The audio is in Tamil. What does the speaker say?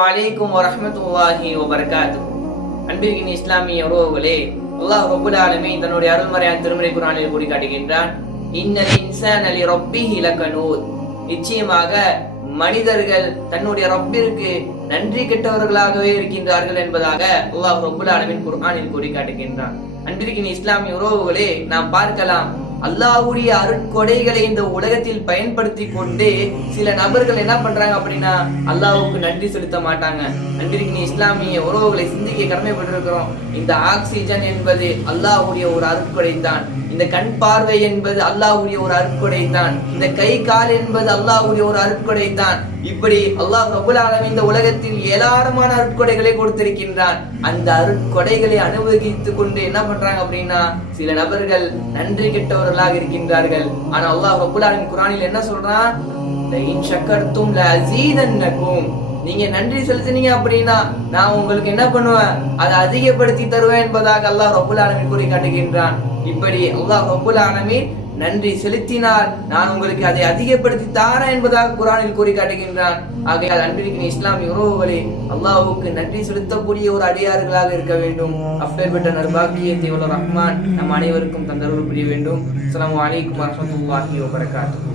வலைக்கும் வரஹ்மத்துல்லாஹி வபரகாத்துஹு. அன்பிற்கின் இஸ்லாமிய உறவுகளே, அல்லாஹ் ரப்புல் ஆலமீன் தன்னுடைய அருள்மறையான திருமறை குர்ஆனில் கூறி காட்டுகின்றான், இன்னல் இன்சான லிரப்பிஹி லகனூத். நிச்சயமாக மனிதர்கள் தன்னுடைய ரப்பிற்கு நன்றி கெட்டவர்களாகவே இருக்கின்றார்கள் என்பதாக அல்லாஹ் ரப்புல் ஆலமீன் குர்ஆனில் கூறி காட்டுகின்றான். அன்பிற்கின் இஸ்லாமிய உறவுகளே, நாம் பார்க்கலாம், அல்லாஹ்வுடைய அருட்கொடைகளை இந்த உலகத்தில் பயன்படுத்தி கொண்டு சில நபர்கள் என்ன பண்றாங்க அப்படின்னா அல்லாஹ்வுக்கு நன்றி செலுத்த மாட்டாங்க. அன்பிற்கின் இஸ்லாமிய உறவுகளை சிந்திக்க கடமைப்பட்டிருக்கிறோம். இந்த ஆக்சிஜன் என்பது அல்லாஹ்வுடைய ஒரு அருட்கொடை தான். இந்த கண் பார்வை என்பது அல்லாஹ்வுடைய ஒரு அருட்கொடை தான். இந்த கை கால் என்பது அல்லாஹ்வுடைய ஒரு அருட்கொடை தான். இப்படி அல்லாஹ் ரப்புல் ஆலமீன் இந்த உலகத்தில் ஏராளமான அருட்கொடைகளை கொடுத்திருக்கின்றான். அந்த அருட்கொடைகளை அனுபவித்துக் கொண்டு என்ன பண்றாங்க அப்படின்னா சில நபர்கள் நன்றி கெட்டவர்களாக இருக்கின்றார்கள். ஆனா அல்லாஹ் ரப்புல் ஆலமீன் குர்ஆனில் என்ன சொல்றான், லஇன் ஷக்கர்தும் லஅஸீதன்னகும். நீங்க நன்றி செலுத்தினீங்க அப்படின்னா நான் உங்களுக்கு என்ன பண்ணுவேன், அதை அதிகப்படுத்தி தருவேன் என்பதாக அல்லாஹ் ரப்புல் ஆலமீன் கூறி காட்டுகின்றான். இப்படி அல்லாஹ் ரப்புல் ஆலமீன் நன்றி செலுத்தினால் நான் உங்களுக்கு அதை அதிகப்படுத்தி தாரேன் என்பதாக குர்ஆனில் கூறி காட்டுகின்றான். ஆகையால் அன்பிற்கின் இஸ்லாமிய உறவுகளே, அல்லாஹ்வுக்கு நன்றி செலுத்தக்கூடிய ஒரு அடியார்களாக இருக்க வேண்டும். அப்பேற்பட்ட நற்பாக்கியத்தை உள்ள ரஹ்மான் நம் அனைவருக்கும் தந்தருள் புரிய வேண்டும். அஸ்ஸலாமு அலைக்கும் வரஹ்மத்துல்லாஹி வபரகாத்துஹு.